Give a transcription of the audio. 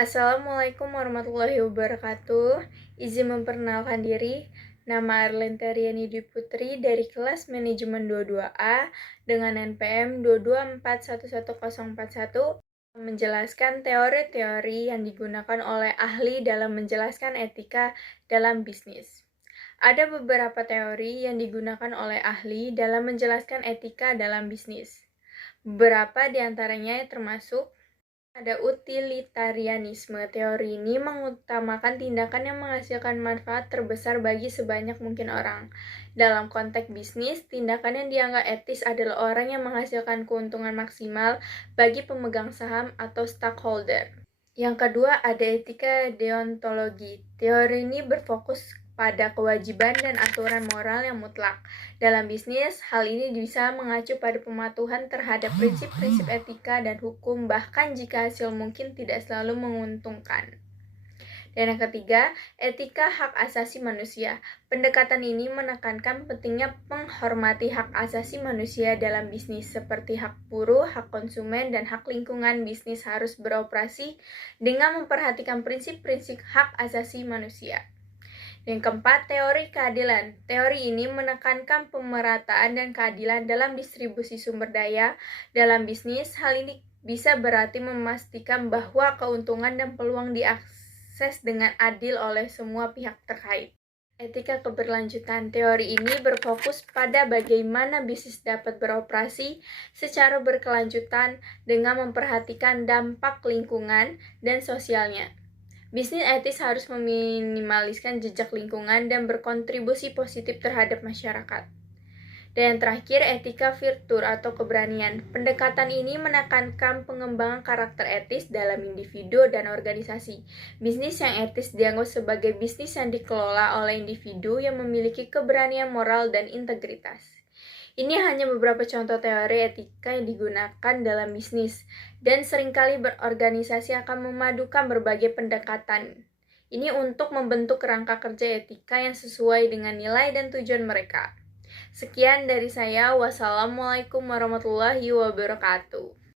Assalamualaikum warahmatullahi wabarakatuh. Izin memperkenalkan diri, nama Arlen Riani Dwi Putri dari kelas manajemen 22A dengan NPM 2241141 menjelaskan teori-teori yang digunakan oleh ahli dalam menjelaskan etika dalam bisnis. Ada beberapa teori yang digunakan oleh ahli dalam menjelaskan etika dalam bisnis. Beberapa di antaranya termasuk ada utilitarianisme. Teori ini mengutamakan tindakan yang menghasilkan manfaat terbesar bagi sebanyak mungkin orang. Dalam konteks bisnis, tindakan yang dianggap etis adalah orang yang menghasilkan keuntungan maksimal bagi pemegang saham atau stakeholder. Yang kedua, ada etika deontologi. Teori ini berfokus pada kewajiban dan aturan moral yang mutlak. Dalam bisnis, hal ini bisa mengacu pada pematuhan terhadap prinsip-prinsip etika dan hukum, bahkan jika hasil mungkin tidak selalu menguntungkan. Dan yang ketiga, etika hak asasi manusia. Pendekatan ini menekankan pentingnya menghormati hak asasi manusia dalam bisnis, seperti hak buruh, hak konsumen, dan hak lingkungan. Bisnis harus beroperasi dengan memperhatikan prinsip-prinsip hak asasi manusia. Yang keempat, teori keadilan. Teori ini menekankan pemerataan dan keadilan dalam distribusi sumber daya dalam bisnis. Hal ini bisa berarti memastikan bahwa keuntungan dan peluang diakses dengan adil oleh semua pihak terkait. Etika keberlanjutan. Teori ini berfokus pada bagaimana bisnis dapat beroperasi secara berkelanjutan dengan memperhatikan dampak lingkungan dan sosialnya. Bisnis etis harus meminimaliskan jejak lingkungan dan berkontribusi positif terhadap masyarakat. Dan yang terakhir, etika virtur atau keberanian. Pendekatan ini menekankan pengembangan karakter etis dalam individu dan organisasi. Bisnis yang etis dianggap sebagai bisnis yang dikelola oleh individu yang memiliki keberanian moral dan integritas. Ini hanya beberapa contoh teori etika yang digunakan dalam bisnis, dan seringkali berorganisasi akan memadukan berbagai pendekatan. Ini untuk membentuk kerangka kerja etika yang sesuai dengan nilai dan tujuan mereka. Sekian dari saya. Wassalamualaikum warahmatullahi wabarakatuh.